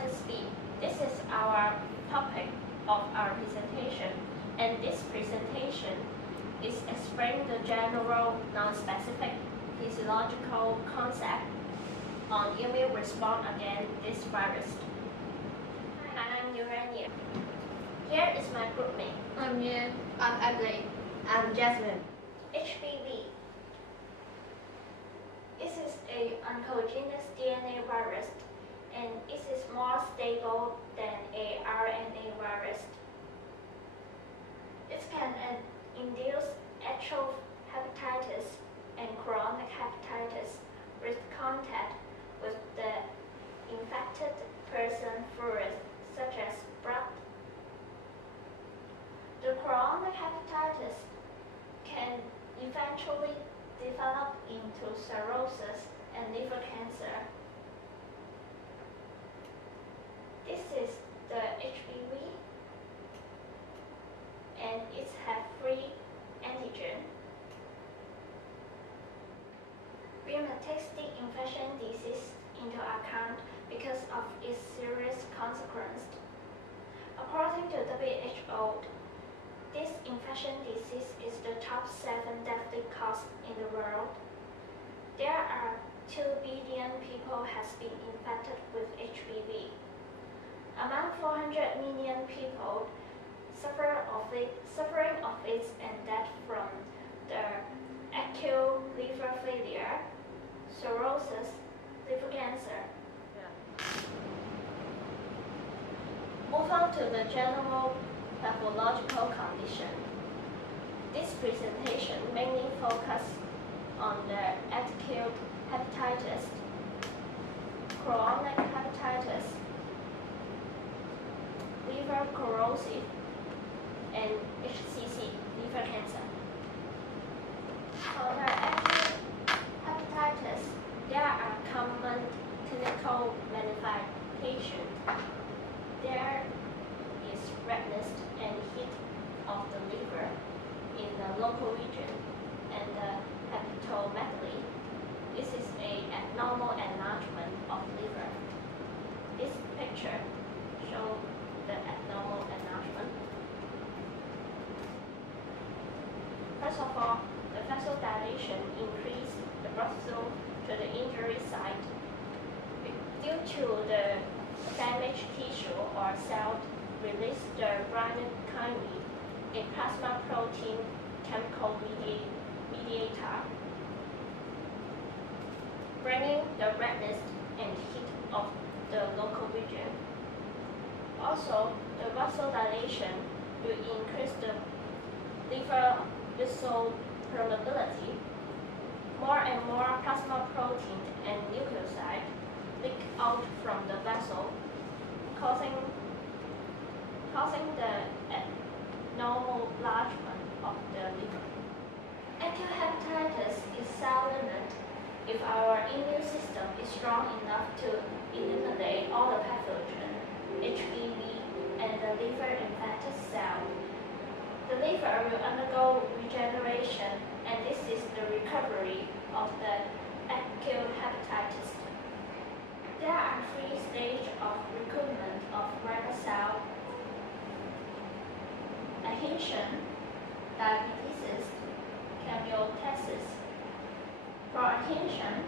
hepatitis B. This is our topic of our presentation, and this presentation is explaining the general non-specific physiological concept on immune response against this virus. Hi, I'm Urania. Here is my group mate. I'm Yan. I'm Emily. I'm Jasmine. HBV. This is a oncogeneous DNA virus, and it is more stable than a RNA virus. It can induce actual hepatitis and chronic hepatitis with contact with the infected person fluid, such as blood. The chronic hepatitis can eventually develop into cirrhosis and liver cancer. This is the HBV, and it has 3 antigens. We must take the infection disease into account because of its serious consequences. According to WHO, this infection disease is the top 7 deadly cause in the world. There are 2 billion people has been infected with HBV. Among 400 million people suffering of it and death from the acute liver failure, cirrhosis, liver cancer. Move on to the general pathological condition. This presentation mainly focuses on the acute hepatitis, chronic hepatitis, liver cirrhosis, and HCC, liver cancer. For the acute hepatitis, there are common clinical manifestations. There is redness and heat of the liver in the local region, and the hepatomegaly. This is an abnormal enlargement of liver. This picture shows the abnormal enlargement. First of all, the vasodilation increases the blood flow to the injury site. Due to the damaged tissue or cell release the bradykinin, a plasma protein chemical mediator, bringing the redness and heat of the local region. Also, the vasodilation will increase the liver vessel permeability. More and more plasma protein and nucleoside leak out from the vessel, causing the abnormal enlargement of the liver. Acute hepatitis is cell-limited if our immune system is strong enough to eliminate all the pathogen, HBV, and the liver-infected cell. The liver will undergo regeneration, and this is the recovery of the acute hepatitis. There are 3 stages of recruitment of red cell: adhesion, diabetes, chemiotaxis. For adhesion,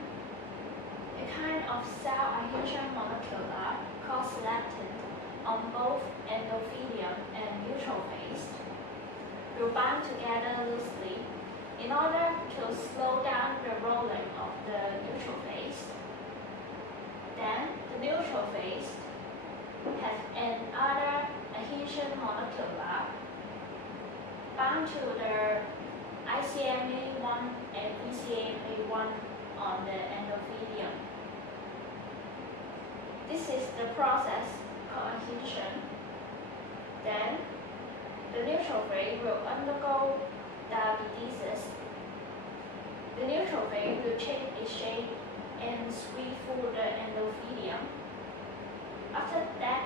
a kind of cell adhesion molecule called lectin on both endothelium and neutrophils will bind together loosely in order to slow down the rolling of the neutrophils. Then the neutrophils has another adhesion molecule bound to the ICMA1 and BCMA1 on the endothelium. This is the process called adhesion. Then the neutrophil will undergo diabetes. The neutrophil will change its shape and sweep through the endothelium. After that,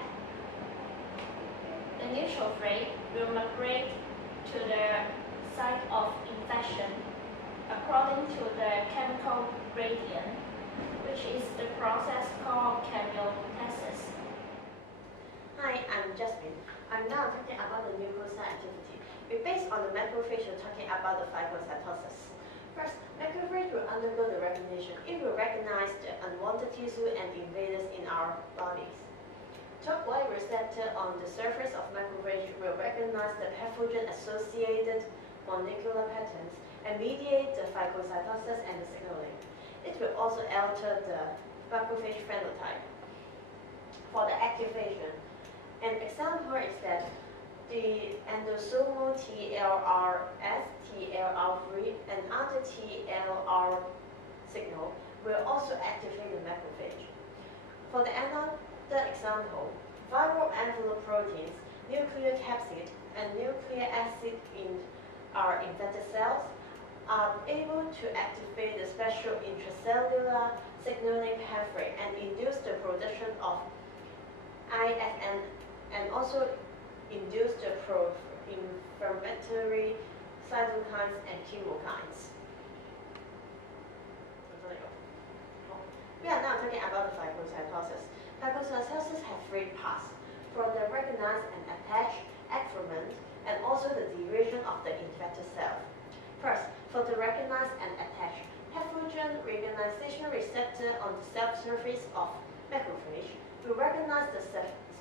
the neutrophil will migrate to the site of infection according to the chemical gradient, which is the process called chemiotaxis. I'm now talking about the nucleoside activity. We base on the macrophage talking about the phagocytosis. First, macrophage will undergo the recognition. It will recognize the unwanted tissue and invaders in our bodies. Top white receptor on the surface of macrophage will recognize the pathogen-associated molecular patterns and mediate the phagocytosis and the signaling. It will also alter the macrophage phenotype. For the activation, an example is that the endosomal TLRS, TLR3, and other TLR signal will also activate the macrophage. For the another example, viral envelope proteins, nucleic capsid, and nucleic acid in our infected cells are able to activate the special intracellular signaling pathway and induce the production of IFN and also induce the pro-inflammatory cytokines and chemokines. We are now talking about the phagocytosis. Phagocytosis has three parts: for the recognize and attach, excrement, and also the division of the infected cell. First, for the recognize and attach, pathogen recognition receptor on the cell surface of macrophage will recognize the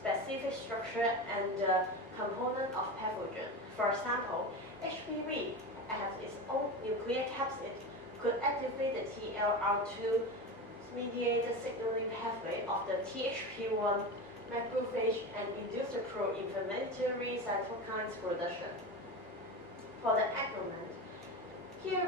specific structure and the component of pathogen. For example, HPV has its own nucleic capsid, could activate the TLR2 mediated signaling pathway of the THP1 macrophage and induce the pro-inflammatory cytokines production. For the excrement, here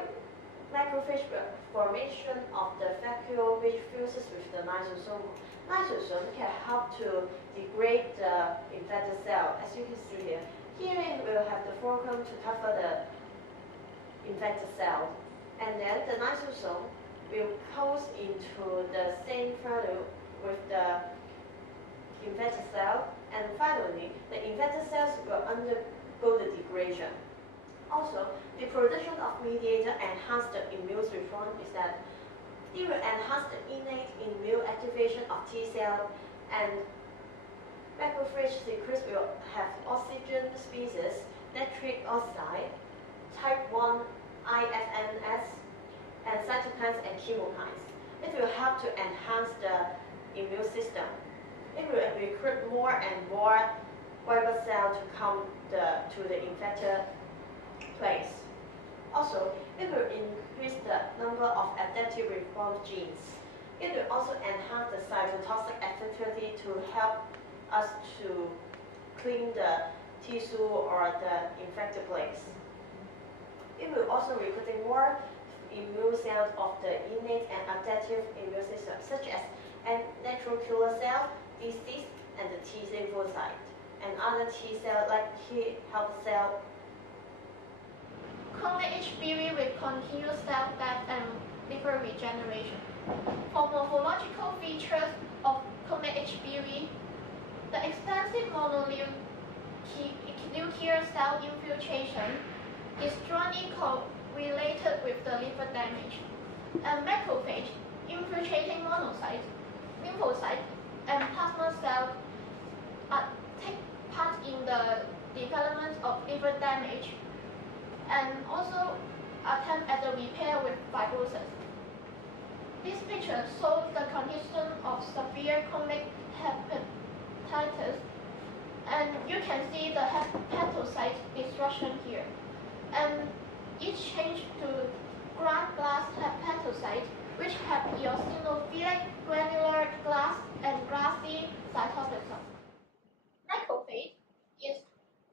macrophage formation of the vacuole which fuses with the lysosome. Lysosome can help to degrade the infected cell, as you can see here. Here it will have the fulcrum to cover the infected cell, and then the lysosome will close into the same value with the infected cell, and finally, the infected cells will undergo the degradation. Also, the production of mediator enhance the immune response is that it will enhance the innate immune activation of T cell, and macrophage secretes will have oxygen species, nitric oxide, type 1 IFNS, and cytokines and chemokines. It will help to enhance the immune system. It will recruit more and more white blood cells to come to the infected place. Also, it will increase the number of adaptive response genes. It will also enhance the cytotoxic activity to help us to clean the tissue or the infected place. It will also recruit more immune cells of the innate and adaptive immune system, such as natural killer cell, disease, and the T lymphocyte, and other T cell like T helper cell. Chronic HBV with continuous cell death and liver regeneration. For morphological features of chronic HBV, the extensive mononuclear cell infiltration is strongly correlated with the liver damage, and macrophage infiltrating monocytes, lymphocytes, and plasma cells take part in the development of liver damage and also attempt at the repair with fibrosis. This picture shows the condition of severe chronic hepatitis, and you can see the hepatocyte destruction here. And it changed to glass hepatocyte, which have eosinophilic granular glass and glassy cytoplasm. Macrophage is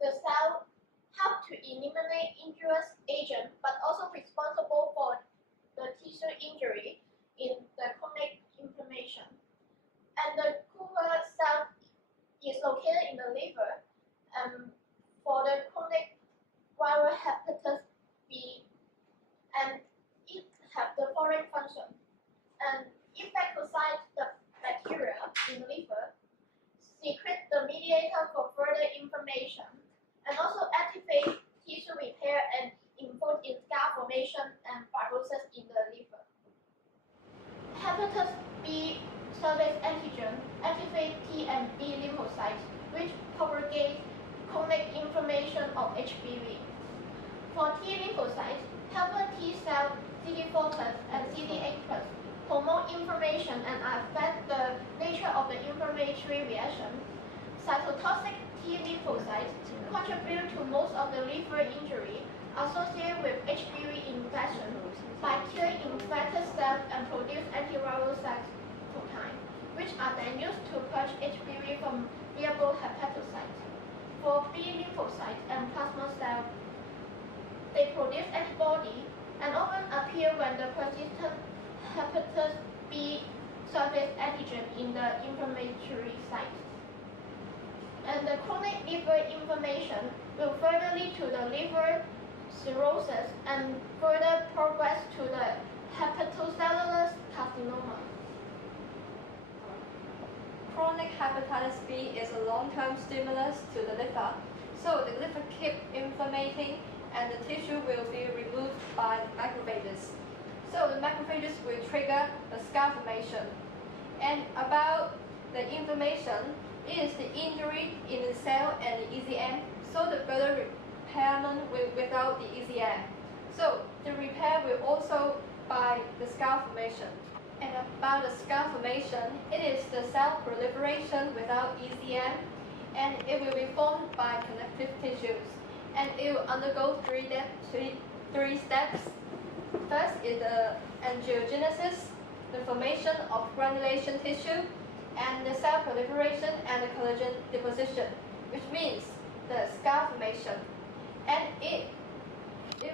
the cell help to eliminate injurious agent, but also responsible for the tissue injury in the chronic inflammation. And the Cooper cell is located in the liver for the chronic viral hepatitis B, and it have the following function. And it phagocytes the bacteria in the liver, secrete the mediator for further inflammation, and also activate tissue repair and involve in of HBV. For T lymphocytes, helper T cell CD4+ and CD8+ promote inflammation and affect the nature of the inflammatory reaction. Cytotoxic T lymphocytes contribute to most of the liver injury associated with HBV infection by killing infected cells and produce antiviral cytokine, which are then used to purge HBV from viable hepatocytes. For B lymphocytes and plasma cells, they produce antibody and often appear when the persistent hepatitis B surface antigen in the inflammatory site. And the chronic liver inflammation will further lead to the liver cirrhosis and further progress to the hepatocellular carcinoma. Chronic hepatitis B is a long-term stimulus to the liver, so the liver keeps inflamming and the tissue will be removed by the macrophages. So the macrophages will trigger the scar formation. And about the inflammation, it is the injury in the cell and the ECM, so the further repairment will without the ECM. So the repair will also by the scar formation. And about the scar formation, it is the cell proliferation without ECM, and it will be formed by connective tissues. And it will undergo three steps. First is the angiogenesis, the formation of granulation tissue, and the cell proliferation and the collagen deposition, which means the scar formation. And it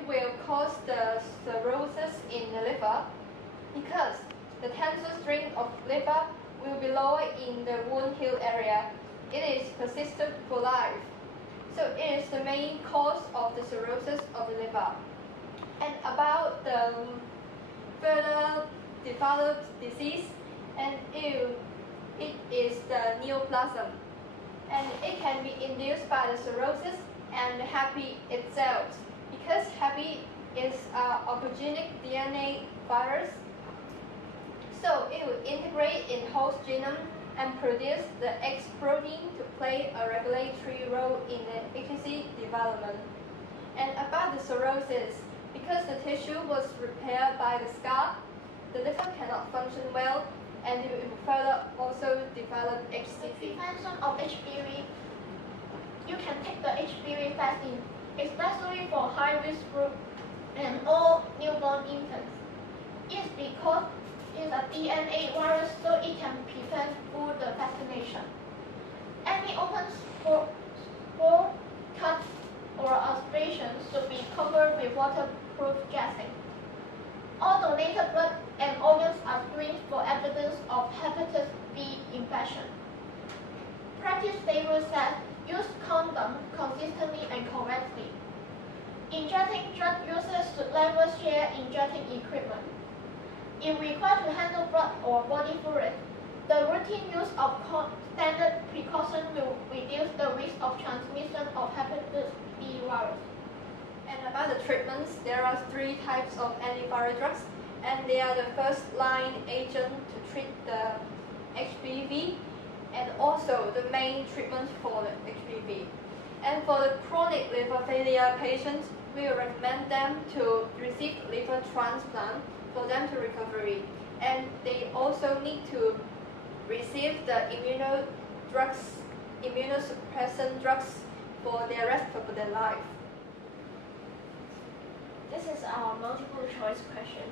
will cause the cirrhosis in the liver because the tensile strength of liver will be lower in the wound heal area. It is persistent for life. So it is the main cause of the cirrhosis of the liver. And about the further developed disease, and it is the neoplasm. And it can be induced by the cirrhosis and HAPI itself, because HAPI is an oncogenic DNA virus. So it will integrate in host genome and produce the X protein to play a regulatory role in the HCC development. And about the cirrhosis, because the tissue was repaired by the scar, the liver cannot function well, and it will further also develop HCC. Prevention of HBV. You can take the HBV vaccine, especially for high-risk group and all newborn infants. It's because it's a DNA virus, so it can prevent through the vaccination. Any open spore, cuts, or aspirations should be covered with waterproof dressing. All donated blood and organs are screened for evidence of hepatitis B infection. Practice stable sex. Use condom consistently and correctly. Injecting drug users should never share injecting equipment. If required to handle blood or body fluid, the routine use of standard precaution will reduce the risk of transmission of hepatitis B virus. And about the treatments, there are 3 types of antiviral drugs, and they are the first-line agent to treat the HBV, and also the main treatment for the HBV. And for the chronic liver failure patients, we recommend them to receive liver transplant for them to recovery. And they also need to receive the immunosuppressant drugs for the rest of their life. This is our multiple choice question.